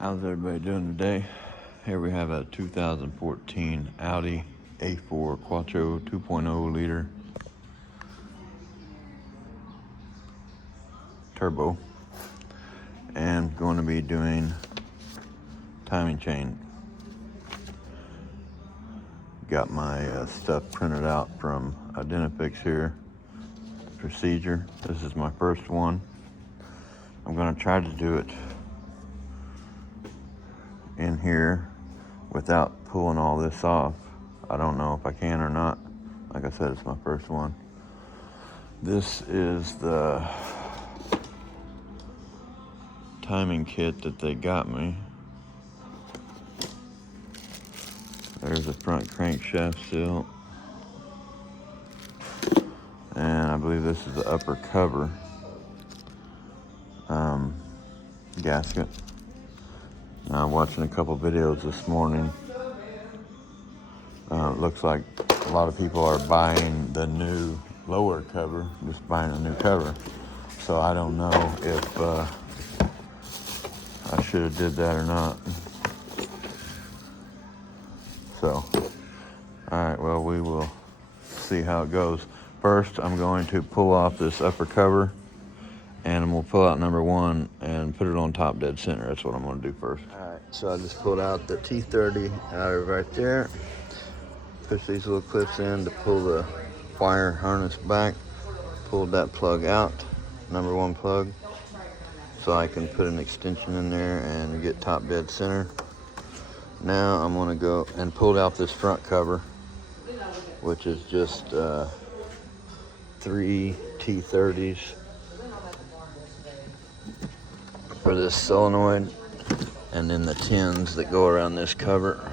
How's everybody doing today? Here we have a 2014 Audi A4 Quattro 2.0 liter turbo, and going to be doing timing chain. Got my stuff printed out from Identifix here. Procedure. This is my first one. I'm going to try to do it in here without pulling all this off. I don't know if I can or not. Like I said, it's my first one. This is the timing kit that they got me. There's the front crankshaft seal. And I believe this is the upper cover gasket. Now, I'm watching a couple videos this morning. Looks like a lot of people are buying the new lower cover, just buying a new cover. So I don't know if I should have did that or not. So, all right, well, we will see how it goes. First, I'm going to pull off this upper cover, and I'm going to pull out number one and put it on top dead center. That's what I'm going to do first. All right, so I just pulled out the T30 out of right there. Push these little clips in to pull the wire harness back. Pulled that plug out, number one plug, so I can put an extension in there and get top dead center. Now I'm going to go and pull out this front cover, which is just 3 T30s for this solenoid, and then the tins that go around this cover.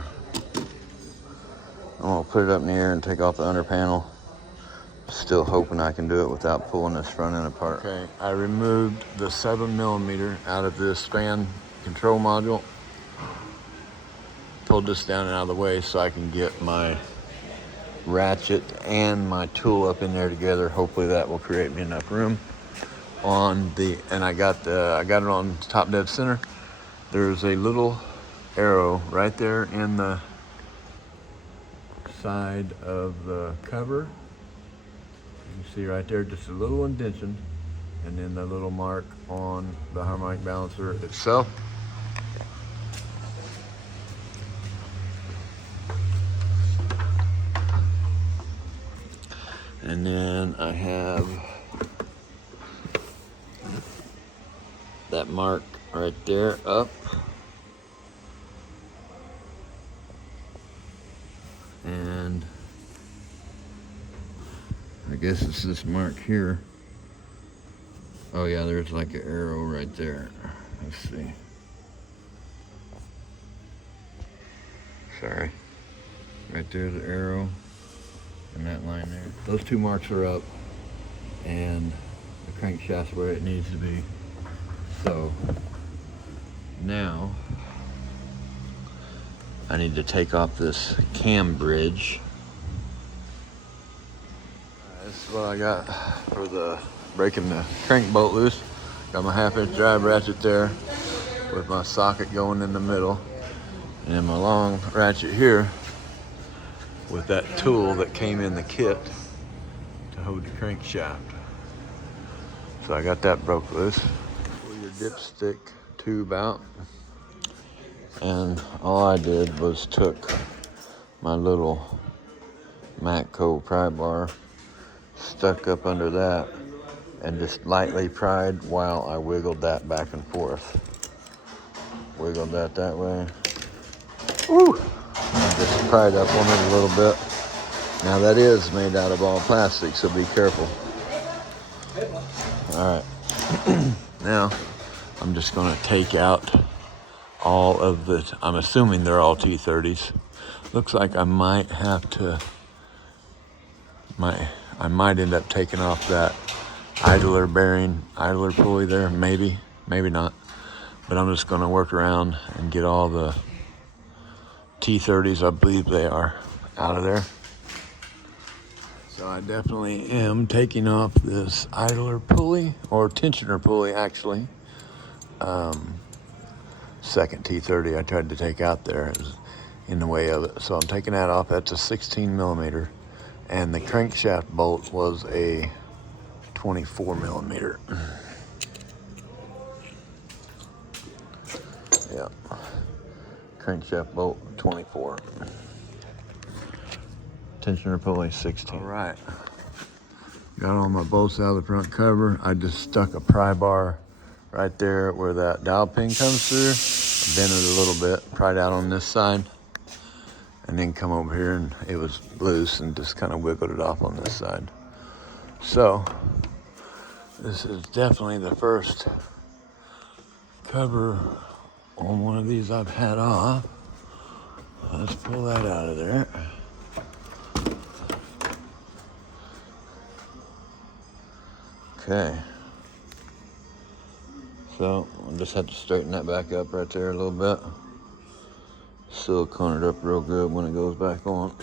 I'm gonna put it up in the air and take off the under panel. Still hoping I can do it without pulling this front end apart. Okay, I removed the 7mm out of this fan control module. Pulled this down and out of the way so I can get my ratchet and my tool up in there together. Hopefully that will create me enough room on the, and I got it on top dead center. There's a little arrow right there in the side of the cover. You can see right there, just a little indentation, and then the little mark on the harmonic balancer itself. And then I have that mark right there up. And I guess it's this mark here. Oh yeah, there's like an arrow right there. Let's see. Sorry. Right there's the arrow. And that line there. Those two marks are up, and the crankshaft's where it needs to be. So now I need to take off this cam bridge. This is what I got for the breaking the crank bolt loose. Got my 1/2-inch drive ratchet there with my socket going in the middle, and then my long ratchet here with that tool that came in the kit to hold the crankshaft. So I got that broke loose. Pull your dipstick tube out. And all I did was took my little Matco pry bar, stuck up under that, and just lightly pried while I wiggled that back and forth. Wiggled that way. Woo! And just pried up on it a little bit. Now that is made out of all plastic, so be careful. All right. Now I'm just going to take out all of the, I'm assuming they're all T30s. Looks like I might have to, I might end up taking off that idler bearing, idler pulley there, maybe not. But I'm just going to work around and get all the T30s, I believe they are, out of there. So I definitely am taking off this idler pulley, or tensioner pulley actually. second T30 I tried to take out there. It was in the way of it. So I'm taking that off. That's a 16 millimeter. And the crankshaft bolt was a 24 millimeter. Yeah. Crankshaft bolt 24. Tensioner pulley 16. All right. Got all my bolts out of the front cover. I just stuck a pry bar right there where that dowel pin comes through. Bent it a little bit, pried out on this side, and then come over here and it was loose and just kind of wiggled it off on this side. So this is definitely the first cover on one of these I've had off. Let's pull that out of there. Okay. So I just have to straighten that back up right there a little bit. Silicone it up real good when it goes back on.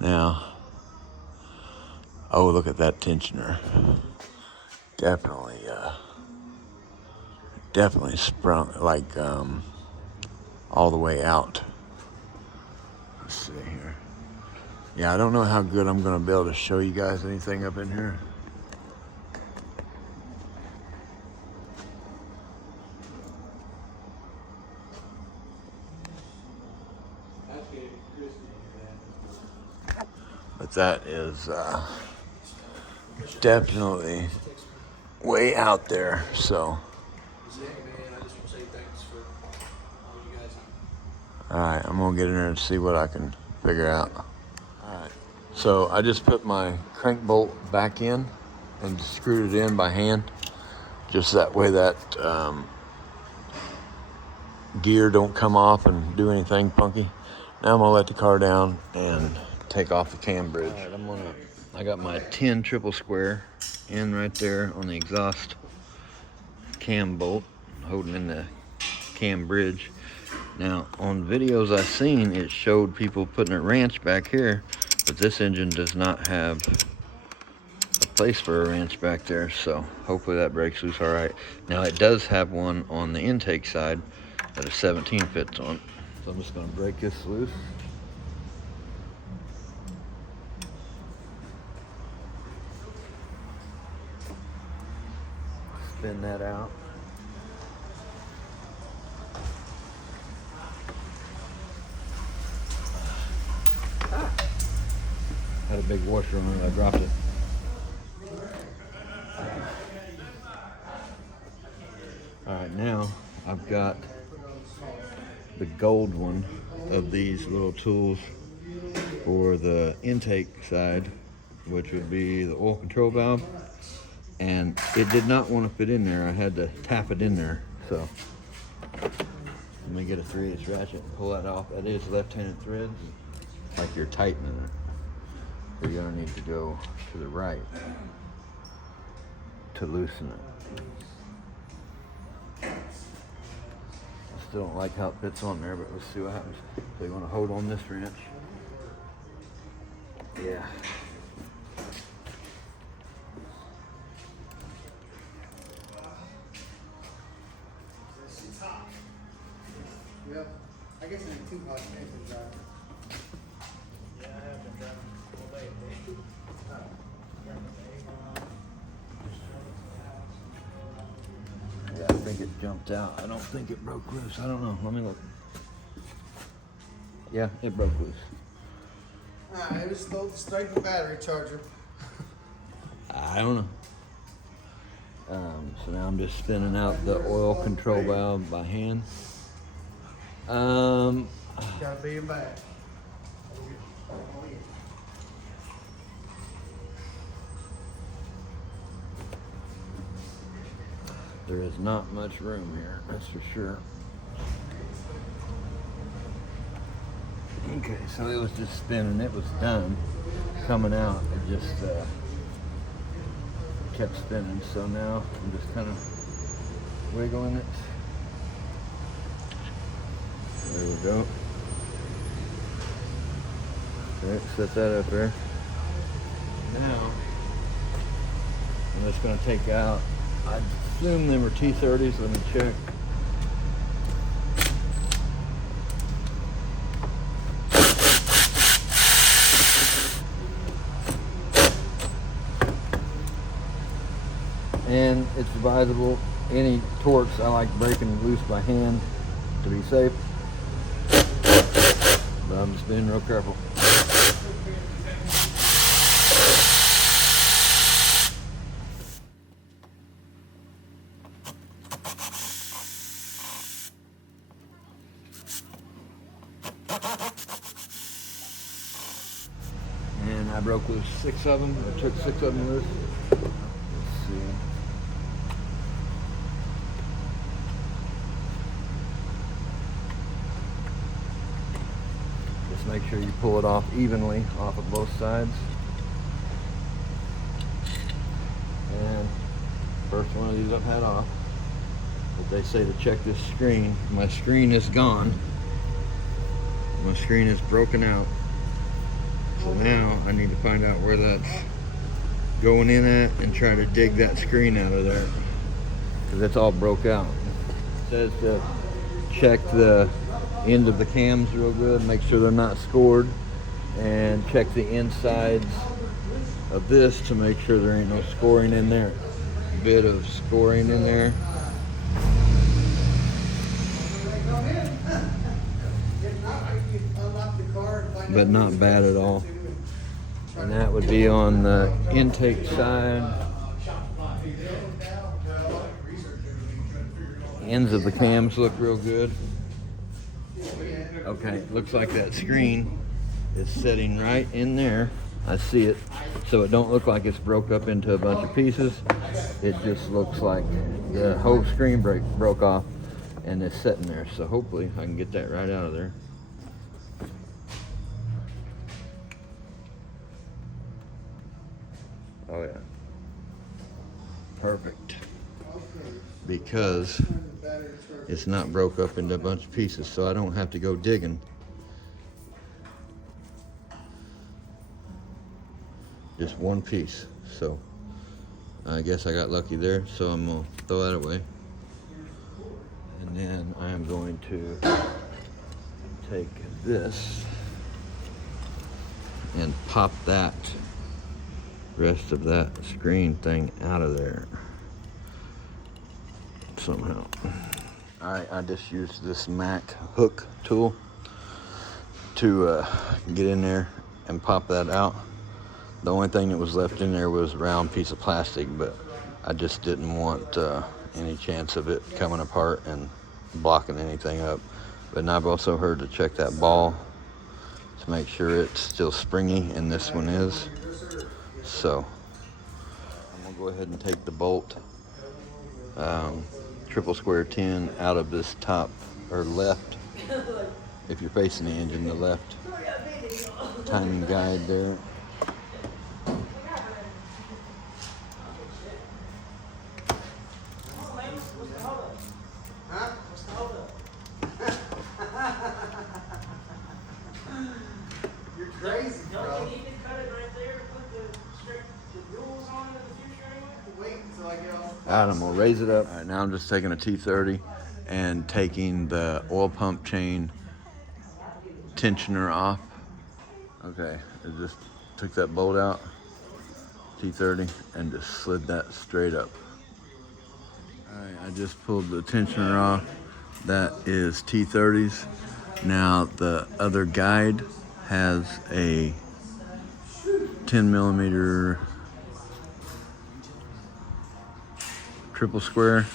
Now, oh, look at that tensioner. Definitely sprung like all the way out. Let's see here. Yeah, I don't know how good I'm gonna be able to show you guys anything up in here. But that is definitely way out there, so. All right, I'm gonna get in there and see what I can figure out. All right, so I just put my crank bolt back in and screwed it in by hand, just that way that gear don't come off and do anything funky. Now I'm gonna let the car down and take off the cam bridge. All right, I got my 10 triple square in right there on the exhaust cam bolt, holding in the cam bridge. Now, on videos I've seen, it showed people putting a wrench back here, but this engine does not have a place for a wrench back there, so hopefully that breaks loose all right. Now, it does have one on the intake side that a 17 fits on. So I'm just gonna break this loose. Spin that out. Had a big washer on it, I dropped it. All right, now I've got the gold one of these little tools for the intake side, which would be the oil control valve. And it did not want to fit in there. I had to tap it in there. So let me get a 3/8 ratchet and pull that off. That is left-handed threads, like you're tightening it. So you're gonna need to go to the right to loosen it. I still don't like how it fits on there, but let's see what happens. So you want to hold on this wrench. Yeah. Yep. I guess it's too hot to drive. Yeah, I have been driving all day. Yeah, I think it jumped out. I don't think it broke loose. I don't know. Let me look. Yeah, it broke loose. It was still straight the battery charger. I don't know. So now I'm just spinning out the oil control valve by hand. Gotta be in back. There is not much room here, that's for sure. Okay, so it was just spinning. It was done. Coming out, it just kept spinning. So now I'm just kind of wiggling it. There we go. Okay, set that up there. Now I'm just going to take out I assume they were T30s. Let me check. And it's advisable, any torques, I like breaking loose by hand to be safe. But I'm just being real careful. And I broke loose 6 of them, or took 6 of them loose. Let's see. Just make sure you pull it off evenly off of both sides. And first one of these I've had off. But they say to check this screen. My screen is gone. My screen is broken out. So now I need to find out where that's going in at and try to dig that screen out of there. Because it's all broke out. It says to check the end of the cams real good, make sure they're not scored, and check the insides of this to make sure there ain't no scoring in there. Bit of scoring in there. But not bad at all. And that would be on the intake side. Ends of the cams look real good. Okay, looks like that screen is sitting right in there. I see it. So it don't look like it's broke up into a bunch of pieces. It just looks like the whole screen broke off and it's sitting there. So hopefully I can get that right out of there. Oh yeah. Perfect. Because it's not broke up into a bunch of pieces, so I don't have to go digging. Just one piece. So I guess I got lucky there, so I'm gonna throw that away. And then I am going to take this and pop that rest of that screen thing out of there somehow. Alright, I just used this Mac hook tool to get in there and pop that out. The only thing that was left in there was a round piece of plastic, but I just didn't want any chance of it coming apart and blocking anything up. But now I've also heard to check that ball to make sure it's still springy, and this one is. So I'm gonna go ahead and take the bolt, triple square 10 out of this top, or left, if you're facing the engine, the left timing guide there. You're crazy, bro. Don't you need to cut it right there, put the rules on it in the future anyway? Wait until I get all. Alright, I'm gonna raise it up. Alright, now I'm just taking a T30 and taking the oil pump chain tensioner off. Okay, I just took that bolt out, T30, and just slid that straight up. Alright, I just pulled the tensioner off. That is T30s. Now the other guide has a 10 millimeter triple square.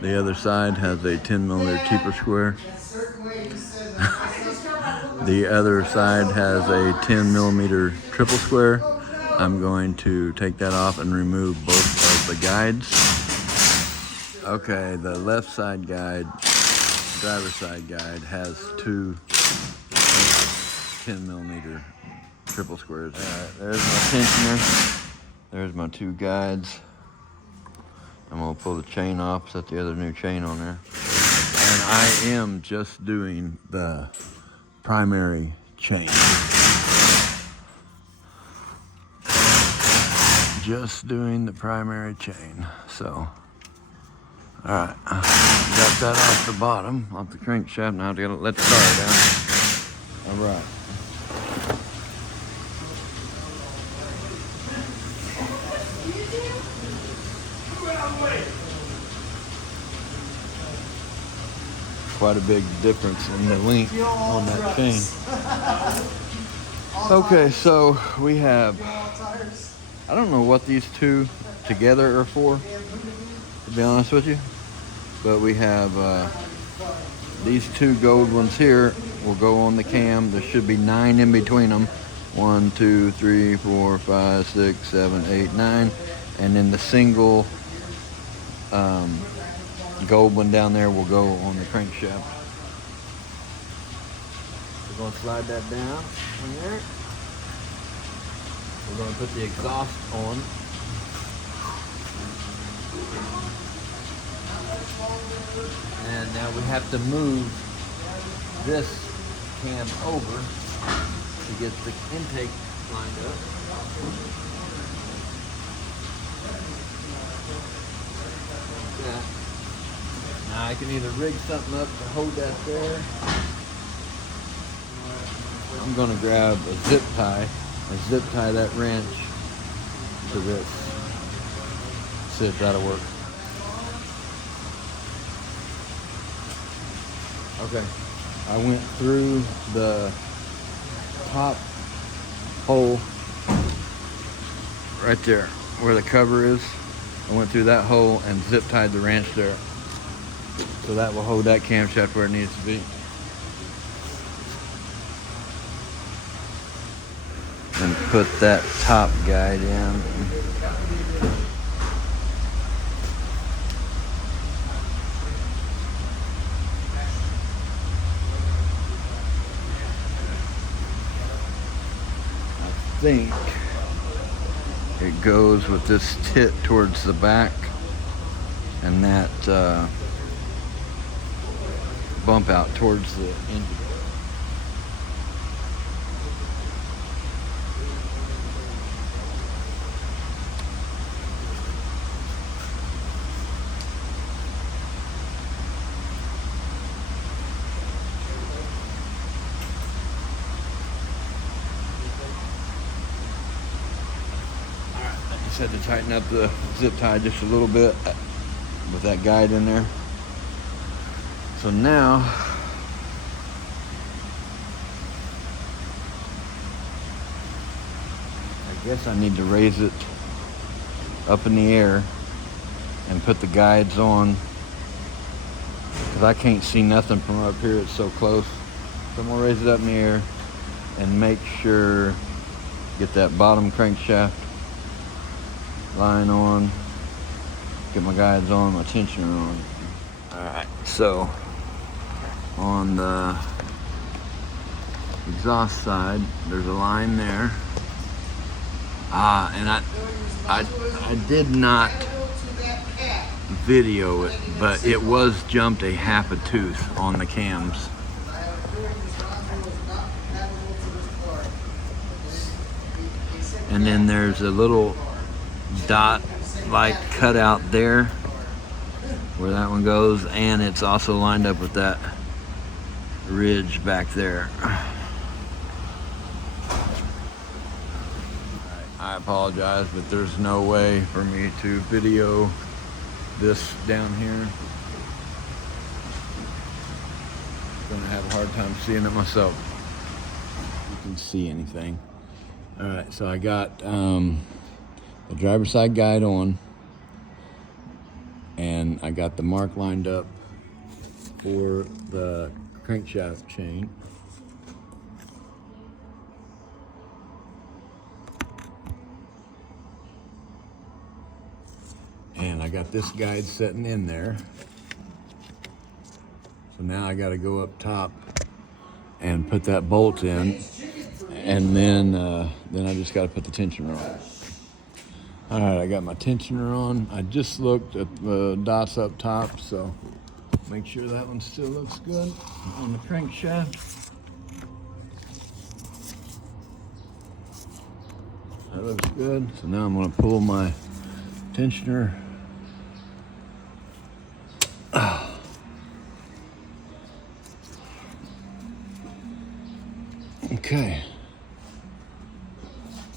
The other side has a 10 millimeter cheaper square. The other side has a 10 millimeter triple square. I'm going to take that off and remove both of the guides. Okay, the left side guide, driver's side guide, has two 10 millimeter triple squares. Alright, there's my tensioner. There's my two guides. I'm gonna pull the chain off, set the other new chain on there. And I am just doing the primary chain. just doing the primary chain. So, all right, got that off the bottom, off the crankshaft. Now I gotta let the car down. All right. Quite a big difference in the length on that chain. Okay, so we have, I don't know what these two together are for, to be honest with you, but we have these two gold ones here will go on the cam. There should be 9 in between them. 1, 2, 3, 4, 5, 6, 7, 8, 9, and then the single gold one down there will go on the crankshaft. We're going to slide that down in there. We're going to put the exhaust on. And now we have to move this cam over to get the intake lined up. Yeah. Now I can either rig something up to hold that there. I'm gonna grab a zip tie that wrench to this. See if that'll work. Okay, I went through the top hole right there where the cover is. I went through that hole and zip tied the wrench there. So that will hold that camshaft where it needs to be. And put that top guide in. I think it goes with this tit towards the back and that bump out towards the engine. I just had to tighten up the zip tie just a little bit with that guide in there. So now, I guess I need to raise it up in the air and put the guides on, because I can't see nothing from up here, it's so close. So I'm gonna raise it up in the air and make sure, get that bottom crankshaft line on, get my guides on, my tensioner on. Alright, so on the exhaust side, there's a line there. And I did not video it, but it was jumped a half a tooth on the cams. And then there's a little dot like cut out there where that one goes, and it's also lined up with that ridge back there. I apologize, but there's no way for me to video this down here. I'm gonna have a hard time seeing it myself. You can see anything. All right, so I got the driver's side guide on, and I got the mark lined up for the crankshaft chain. And I got this guide sitting in there. So now I got to go up top and put that bolt in, and then I just got to put the tensioner on. All right, I got my tensioner on. I just looked at the dots up top, so make sure that one still looks good on the crankshaft. That looks good. So now I'm gonna pull my tensioner. Okay.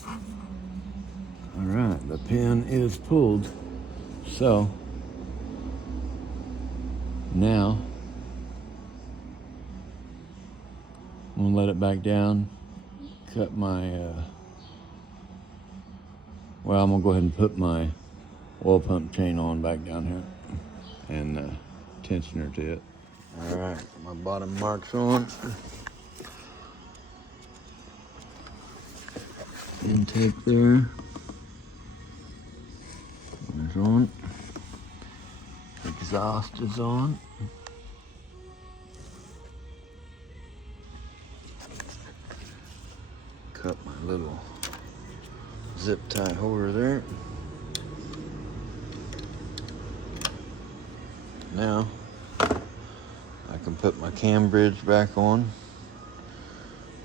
All right, the pin is pulled. So now I'm gonna let it back down, cut my, well, I'm gonna go ahead and put my oil pump chain on back down here and tensioner to it. All right, my bottom mark's on. Intake there. It's on. Exhaust is on. Cut my little zip tie holder there. Now I can put my cam bridge back on,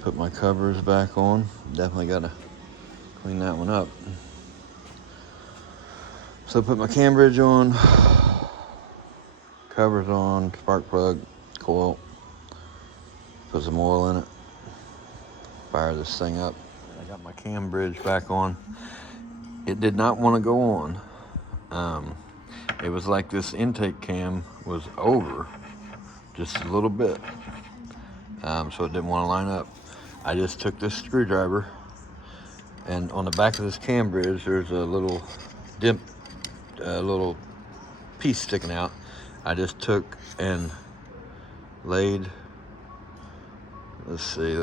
put my covers back on. Definitely gotta clean that one up. So put my cam bridge on, covers on, spark plug, coil, put some oil in it, fire this thing up. I got my cam bridge back on. It did not want to go on. It was like this intake cam was over just a little bit, so it didn't want to line up. I just took this screwdriver, and on the back of this cam bridge there's a little little piece sticking out. I just took and laid, let's see,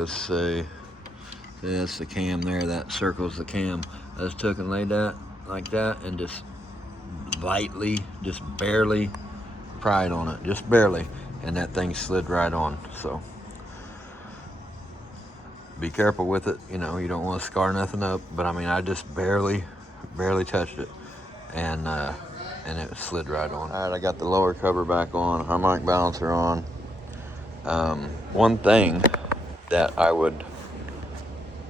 that's the cam there, that circles the cam. I just took and laid that like that and just lightly, just barely pried on it, just barely, and that thing slid right on. So be careful with it, you know, you don't want to scar nothing up, but I mean, I just barely touched it, and it slid right on. All right, I got the lower cover back on, harmonic balancer on. One thing that I would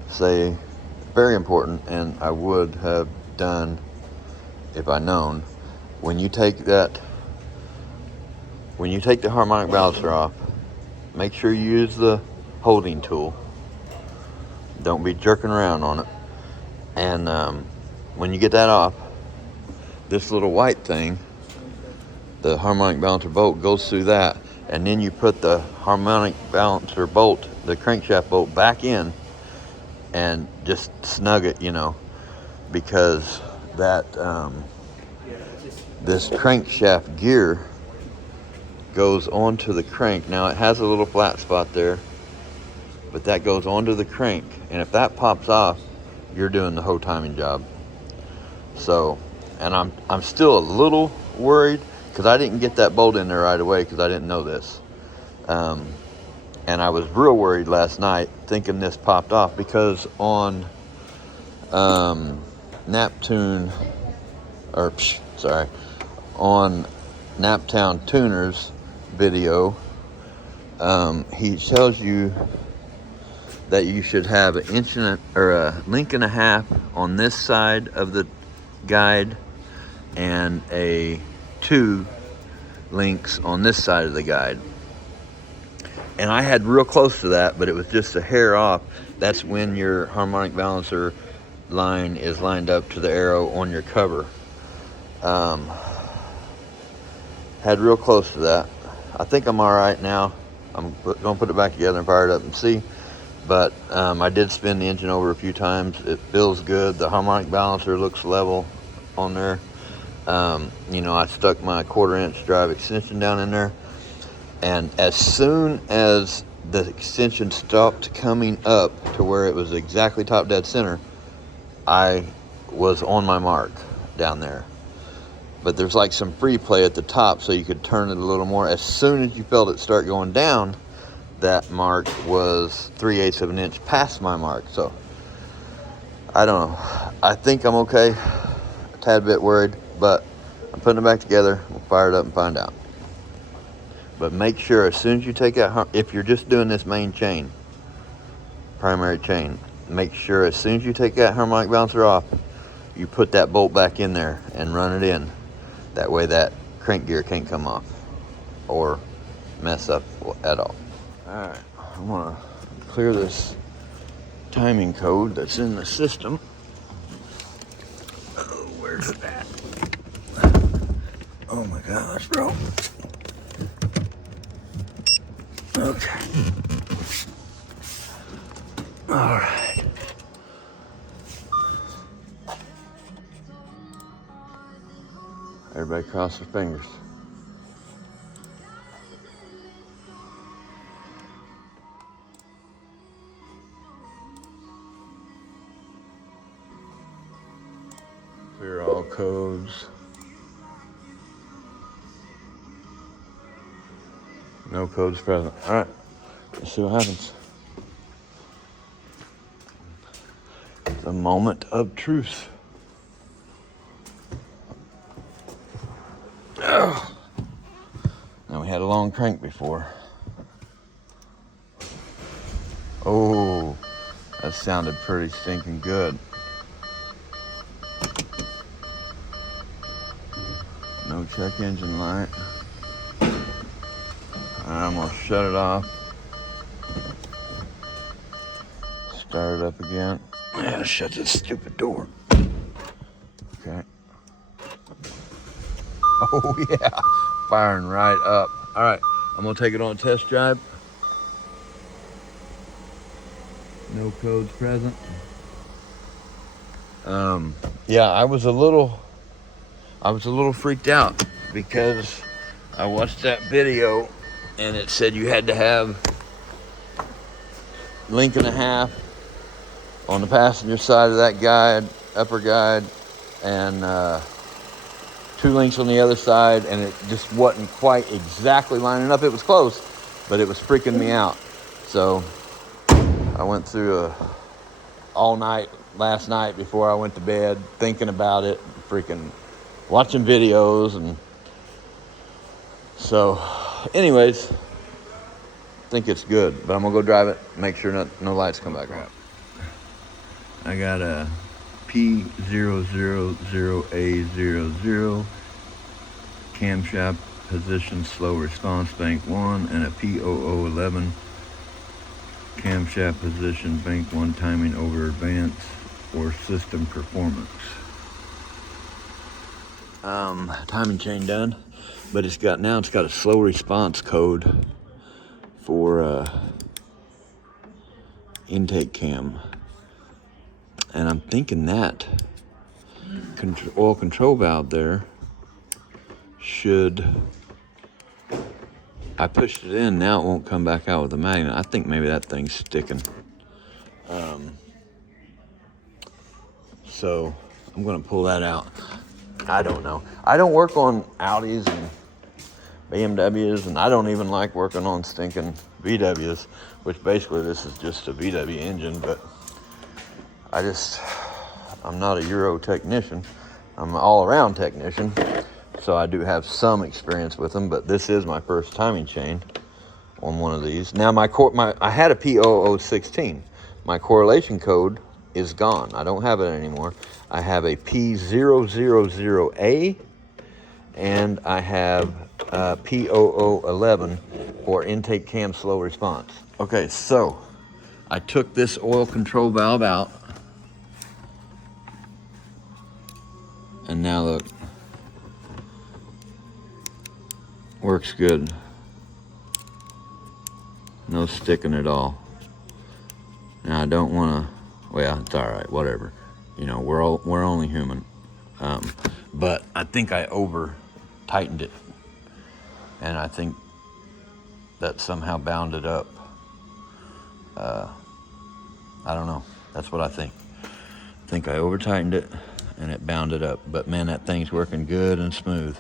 say very important, and I would have done if I'd known, when you take the harmonic balancer off, make sure you use the holding tool. Don't be jerking around on it. And when you get that off, this little white thing, the harmonic balancer bolt, goes through that, and then you put the harmonic balancer bolt, the crankshaft bolt, back in and just snug it, you know, because that this crankshaft gear goes onto the crank. Now it has a little flat spot there, but that goes onto the crank, and if that pops off, you're doing the whole timing job. So, and I'm still a little worried because I didn't get that bolt in there right away because I didn't know this, and I was real worried last night thinking this popped off, because on on Naptown Tuner's video, he tells you that you should have an inch or a link and a half on this side of the guide and 2 links on this side of the guide. And I had real close to that, but it was just a hair off. That's when your harmonic balancer line is lined up to the arrow on your cover. Had real close to that. I think I'm all right now. I'm gonna put it back together and fire it up and see. But I did spin the engine over a few times. It feels good. The harmonic balancer looks level on there. You know, I stuck my 1/4-inch drive extension down in there, and as soon as the extension stopped coming up to where it was exactly top dead center, I was on my mark down there. But there's like some free play at the top, so you could turn it a little more. As soon as you felt it start going down, that mark was 3/8 of an inch past my mark. So I don't know. I think I'm okay. A tad bit worried, but I'm putting it back together. We'll fire it up and find out. But make sure as soon as you take out, if you're just doing this main chain, primary chain, make sure as soon as you take that harmonic bouncer off, you put that bolt back in there and run it in. That way that crank gear can't come off or mess up at all. All right, I'm gonna clear this timing code that's in the system. Oh, where's that? Oh my gosh, bro. Okay. All right. Everybody cross their fingers. Clear all codes. No codes present. All right, let's see what happens. The moment of truth. Oh. Now we had a long crank before. Oh, that sounded pretty stinking good. No check engine light. I'm gonna shut it off. Start it up again. I gotta shut this stupid door. Okay. Oh yeah, firing right up. All right, I'm gonna take it on a test drive. No codes present. Yeah, I was a little freaked out because I watched that video and it said you had to have link and a half on the passenger side of that guide, upper guide, and 2 links on the other side, and it just wasn't quite exactly lining up. It was close, but it was freaking me out. So I went through all night last night before I went to bed thinking about it, freaking watching videos, and so anyways, I think it's good, but I'm gonna go drive it, make sure no lights come back on. I got a P000A00 camshaft position slow response bank 1 and a P0011 camshaft position bank 1 timing over advance for system performance. Timing chain done, but it's got a slow response code for intake cam. And I'm thinking that oil control valve there should, I pushed it in, now it won't come back out with a magnet. I think maybe that thing's sticking. So I'm gonna pull that out. I don't know. I don't work on Audis and BMWs, and I don't even like working on stinking VWs, which basically this is just a VW engine, but I'm not a Euro technician. I'm an all-around technician, so I do have some experience with them, but this is my first timing chain on one of these. Now I had a P0016. My correlation code is gone. I don't have it anymore. I have a P000A, and I have P0011 for intake cam slow response. Okay, so I took this oil control valve out, and now look, works good. No sticking at all. Now I don't want to, well, it's all right, whatever. You know, we're only human. But I think I over tightened it, and I think that somehow bound it up. I don't know. That's what I think. I think I over tightened it and it bound it up. But man, that thing's working good and smooth.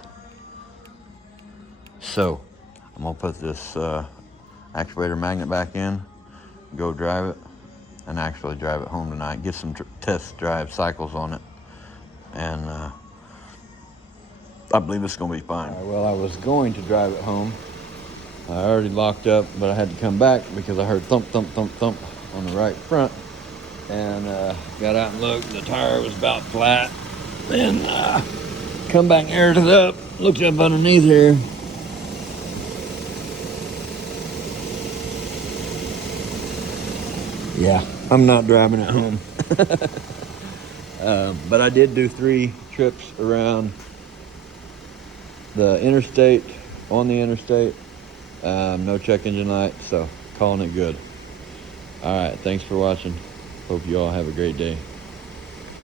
So I'm gonna put this actuator magnet back in, go drive it, and actually drive it home tonight. Get some test drive cycles on it, and I believe it's gonna be fine. Well, I was going to drive it home. I already locked up, but I had to come back because I heard thump, thump, thump, thump on the right front. and got out and looked. The tire was about flat. Then come back and aired it up. Looked up underneath here. Yeah, I'm not driving it home. But I did do 3 trips around the interstate, on the interstate. No check engine light, so calling it good. All right, thanks for watching. Hope you all have a great day.